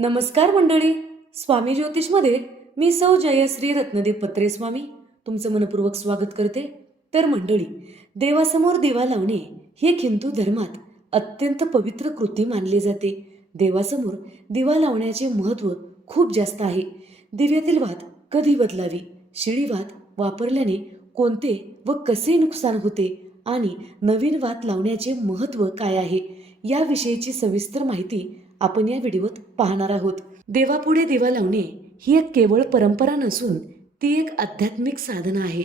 नमस्कार मंडळी. स्वामी ज्योतिषमध्ये मी सौ जयश्री रत्नदेव पत्रे स्वामी तुमचं मनपूर्वक स्वागत करते. तर मंडळी, देवासमोर दिवा लावणे हे हिंदू धर्मात अत्यंत पवित्र कृती मानले जाते. देवासमोर दिवा लावण्याचे महत्त्व खूप जास्त आहे. दिव्यातील वात कधी बदलावी, शिडी वात वापरल्याने कोणते व कसे नुकसान होते आणि नवीन वात लावण्याचे महत्त्व काय आहे याविषयीची सविस्तर माहिती आपण या व्हिडिओत पाहणार आहोत. देवापुढे दिवा लावणे ही एक केवळ परंपरा नसून ती एक आध्यात्मिक साधना आहे.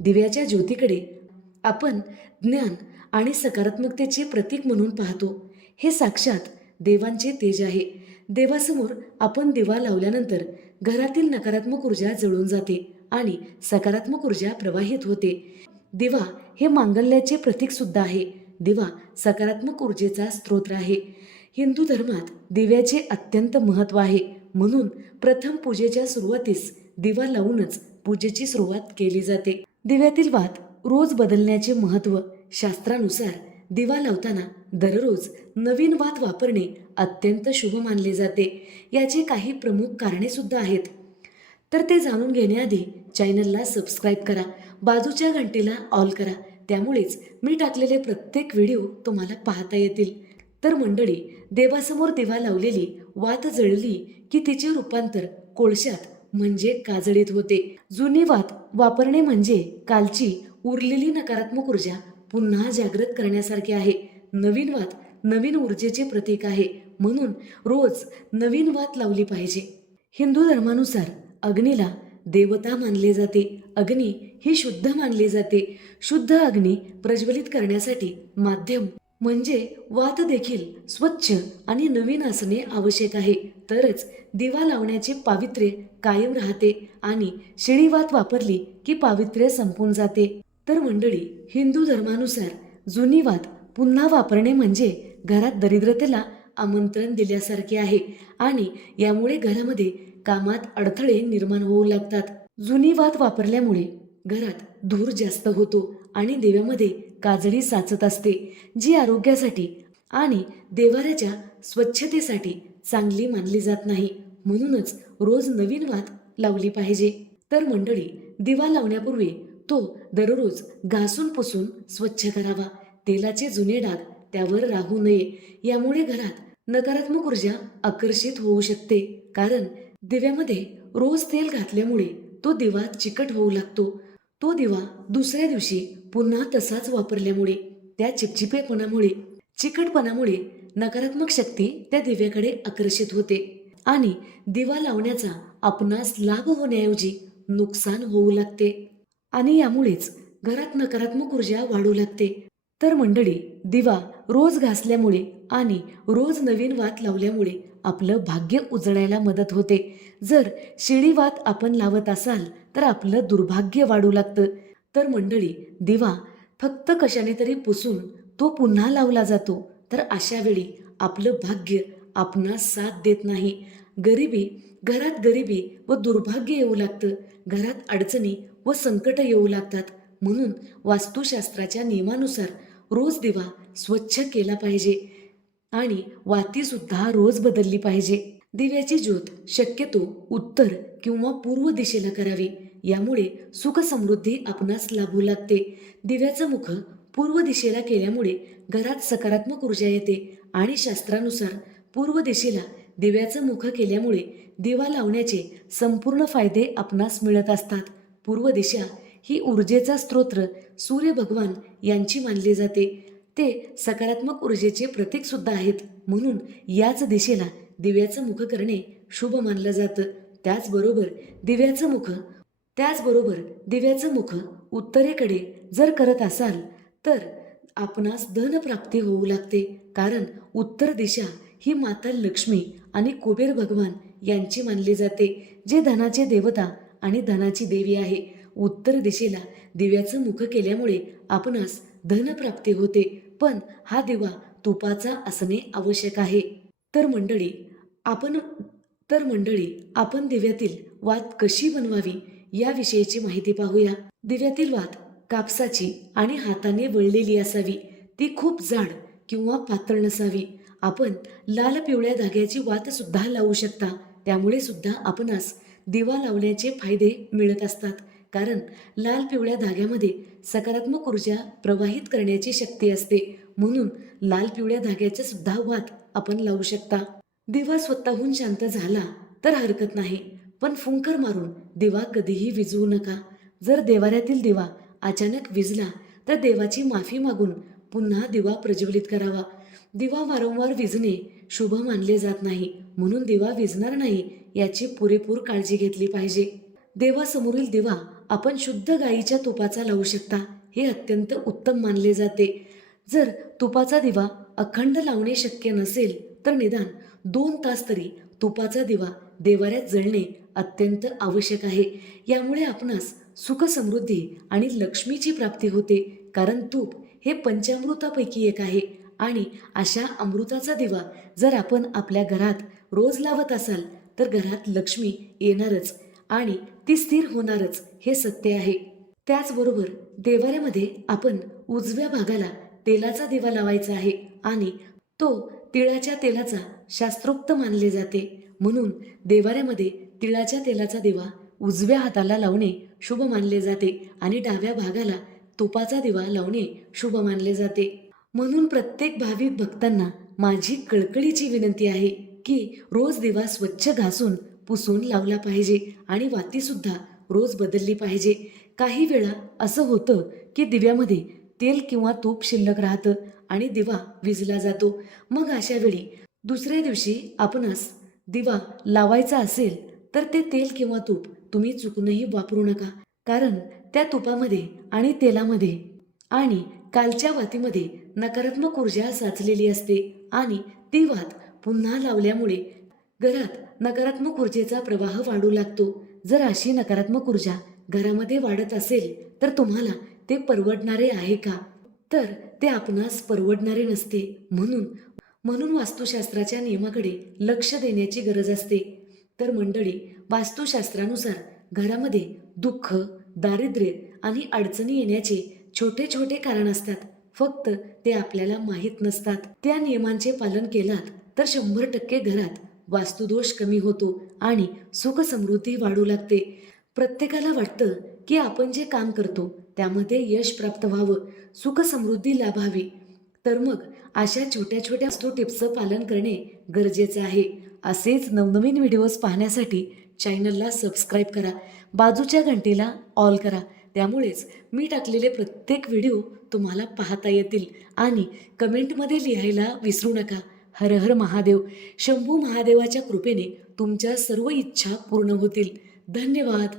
दिव्याच्या ज्योतीकडे आपण ज्ञान आणि सकारात्मकतेचे प्रतीक म्हणून पाहतो. हे साक्षात देवांचे तेज आहे. देवासमोर आपण दिवा लावल्यानंतर घरातील नकारात्मक ऊर्जा जळून जाते आणि सकारात्मक ऊर्जा प्रवाहित होते. दिवा हे मांगल्याचे प्रतीक सुद्धा आहे. दिवा सकारात्मक ऊर्जेचा स्रोत आहे. हिंदू धर्मात दिव्याचे अत्यंत महत्त्व आहे. म्हणून प्रथम पूजेच्या सुरुवातीस दिवा लावूनच पूजेची सुरुवात केली जाते. दिव्यातील वात रोज बदलण्याचे महत्त्व. शास्त्रानुसार दिवा लावताना दररोज नवीन वात वापरणे अत्यंत शुभ मानले जाते. याचे काही प्रमुख कारणे सुद्धा आहेत. तर ते जाणून घेण्याआधी चॅनलला सबस्क्राईब करा, बाजूच्या घंटीला ऑल करा. त्यामुळेच मी टाकलेले प्रत्येक व्हिडिओ तुम्हाला पाहता येतील. तर मंडळी, देवासमोर दिवा लावलेली वात जळली की तिचे रूपांतर कोळशात म्हणजे काजळीत होते. जुनी वात वापरणे म्हणजे कालची उरलेली नकारात्मक ऊर्जा पुन्हा जागृत करण्यासारखे आहे. नवीन वात नवीन ऊर्जेचे प्रतीक आहे. म्हणून रोज नवीन वात लावली पाहिजे. हिंदू धर्मानुसार अग्नीला देवता मानले जाते. अग्नी ही शुद्ध मानली जाते. शुद्ध अग्नी प्रज्वलित करण्यासाठी माध्यम म्हणजे वात देखील स्वच्छ आणि नवीन असणे आवश्यक आहे. तरच दिवा लावण्याचे पावित्र्य कायम राहते आणि शिळी वात वापरली की पावित्र्य संपून जाते. तर मंडळी, हिंदू धर्मानुसार जुनी वात पुन्हा वापरणे म्हणजे घरात दरिद्रतेला आमंत्रण दिल्यासारखे आहे आणि यामुळे घरामध्ये कामात अडथळे निर्माण होऊ लागतात. जुनी वात वापरल्यामुळे घरात धूर जास्त होतो आणि दिव्यामध्ये काजळी साचत असते, जी आरोग्यासाठी आणि देवाऱ्याच्या स्वच्छतेसाठी चांगली मानली जात नाही. म्हणूनच रोज नवीन वात लावली पाहिजे. तर मंडळी, दिवा लावण्यापूर्वी तो दररोज घासून पुसून स्वच्छ करावा. तेलाचे जुने डाग त्यावर राहू नये. यामुळे घरात नकारात्मक ऊर्जा आकर्षित होऊ शकते. कारण दिव्यामध्ये रोज तेल घातल्यामुळे तो दिवा चिकट होऊ लागतो. तो दिवा दुसऱ्या दिवशी पुन्हा तसाच वापरल्यामुळे त्या चिकटपणामुळे नकारात्मक शक्ती त्या दिव्याकडे आकर्षित होते आणि दिवा लावण्याचा आपणास लाभ होण्याऐवजी नुकसान होऊ लागते आणि यामुळेच घरात नकारात्मक ऊर्जा वाढू लागते. तर मंडळी, दिवा रोज घासल्यामुळे आणि रोज नवीन वात लावल्यामुळे आपलं भाग्य उजळायला मदत होते. जर शिळी वात आपण लावत असाल तर आपलं दुर्भाग्य वाढू लागतं. तर मंडळी, दिवा फक्त कशाने तरी पुसून तो पुन्हा लावला जातो. तर अशा वेळी आपलं भाग्य आपणास साथ देत नाही. घरात गरिबी व दुर्भाग्य येऊ लागतं. घरात अडचणी व संकट येऊ लागतात. म्हणून वास्तुशास्त्राच्या नियमानुसार रोज दिवा स्वच्छ केला पाहिजे आणि वाती सुद्धा रोज बदलली पाहिजे. दिव्याची ज्योत शक्यतो उत्तर किंवा पूर्व दिशेला करावी. यामुळे सुख समृद्धी आपणास लाभू लागते. दिव्याचं मुख पूर्व दिशेला केल्यामुळे घरात सकारात्मक ऊर्जा येते आणि शास्त्रानुसार पूर्व दिशेला दिव्याचं मुख केल्यामुळे दिवा लावण्याचे संपूर्ण फायदे आपणास मिळत असतात. पूर्व दिशा ही ऊर्जेचा स्रोत सूर्य भगवान यांची मानली जाते. ते सकारात्मक ऊर्जेचे प्रतीक सुद्धा आहेत. म्हणून याच दिशेला दिव्याचं मुख करणे शुभ मानलं जातं. त्याचबरोबर दिव्याचं मुख उत्तरेकडे जर करत असाल तर आपणास धनप्राप्ती होऊ लागते. कारण उत्तर दिशा ही माता लक्ष्मी आणि कुबेर भगवान यांची मानली जाते, जे धनाचे देवता आणि धनाची देवी आहे. उत्तर दिशेला दिव्याचं मुख केल्यामुळे आपणास धनप्राप्ती होते. पण हा दिवा तुपाचा असणे आवश्यक आहे. तर मंडळी, आपण दिव्यातील वात कशी बनवावी याविषयीची माहिती पाहूया. दिव्यातील वात कापसाची आणि हाताने वळलेली असावी. ती खूप जाड किंवा पातळ नसावी आपण लाल पिवळ्या धाग्याची वात सुद्धा लावू शकता. त्यामुळे सुद्धा आपणास दिवा लावण्याचे फायदे मिळत असतात. कारण लाल पिवळ्या धाग्यामध्ये सकारात्मक ऊर्जा प्रवाहित करण्याची शक्ती असते. म्हणून लाल पिवळ्या धाग्याचा सुद्धा वात आपण लावू शकता. दिवा स्वतःहून शांत झाला तर हरकत नाही, पण फुंकर मारून दिवा कधीही विझवू नका. जर देवाऱ्यातील दिवा अचानक विझला तर देवाची माफी मागून पुन्हा दिवा प्रज्वलित करावा. दिवा वारंवार विझणे शुभ मानले जात नाही, म्हणून दिवा विझणार नाही याची पुरेपूर काळजी घेतली पाहिजे. देवासमोरील दिवा आपण शुद्ध गाईच्या तुपाचा लावू शकता. हे अत्यंत उत्तम मानले जाते. जर तुपाचा दिवा अखंड लावणे शक्य नसेल तर निदान 2 तास तरी तुपाचा दिवा देवाऱ्यात जळणे अत्यंत आवश्यक आहे. यामुळे आपणास सुख समृद्धी आणि लक्ष्मीची प्राप्ती होते. कारण तूप हे पंचामृतापैकी एक आहे आणि अशा अमृताचा दिवा जर आपण आपल्या घरात रोज लावत असाल तर घरात लक्ष्मी येणारच आणि ती स्थिर होणारच, हे सत्य आहे. त्याचबरोबर देवाऱ्यामध्ये आपण उजव्या भागाला तेलाचा दिवा लावायचा आहे आणि तो तिळाच्या तेलाचा शास्त्रोक्त मानले जाते. म्हणून देवाऱ्यामध्ये तिळाच्या तेलाचा दिवा उजव्या हाताला लावणे शुभ मानले जाते आणि डाव्या भागाला तुपाचा दिवा लावणे शुभ मानले जाते. म्हणून प्रत्येक भाविक भक्तांना माझी कळकळीची विनंती आहे की रोज दिवा स्वच्छ घासून पुसून लावला पाहिजे आणि वातीसुद्धा रोज बदलली पाहिजे. काही वेळा असं होतं की दिव्यामध्ये तेल किंवा तूप शिल्लक राहतं आणि दिवा विझला जातो. मग अशा वेळी दुसऱ्या दिवशी आपणास दिवा लावायचा असेल तर ते तेल किंवा तूप तुम्ही चुकूनही वापरू नका. कारण त्या तुपामध्ये आणि तेलामध्ये आणि कालच्या वातीमध्ये नकारात्मक ऊर्जा साचलेली असते आणि ती वात पुन्हा लावल्यामुळे घरात नकारात्मक ऊर्जेचा प्रवाह वाढू लागतो. जर अशी नकारात्मक ऊर्जा घरामध्ये वाढत असेल तर तुम्हाला ते परवडणारे आहे का? तर ते आपणास परवडणारे नसते. म्हणून वास्तुशास्त्राच्या नियमाकडे लक्ष देण्याची गरज असते. तर मंडळी, वास्तुशास्त्रानुसार घरामध्ये दुःख, दारिद्र्य आणि अडचणी येण्याचे छोटे छोटे कारण असतात. फक्त ते आपल्याला माहीत नसतात. त्या नियमांचे पालन केलात तर 100% घरात वास्तुदोष कमी होतो आणि सुख समृद्धी वाढू लागते. प्रत्येकाला वाटतं की आपण जे काम करतो त्यामध्ये यश प्राप्त व्हावं, सुख समृद्धी लाभावी. तर मग अशा छोट्या छोट्या वास्तू टिप्सचं पालन करणे गरजेचं आहे. असेच नवनवीन व्हिडिओज पाहण्यासाठी चॅनलला सबस्क्राईब करा, बाजूच्या घंटीला ऑल करा. त्यामुळेच मी टाकलेले प्रत्येक व्हिडिओ तुम्हाला पाहता येतील. आणि कमेंटमध्ये लिहायला विसरू नका, हर हर महादेव. शंभू महादेवाच्या कृपेने तुमच्या सर्व इच्छा पूर्ण होतील. धन्यवाद.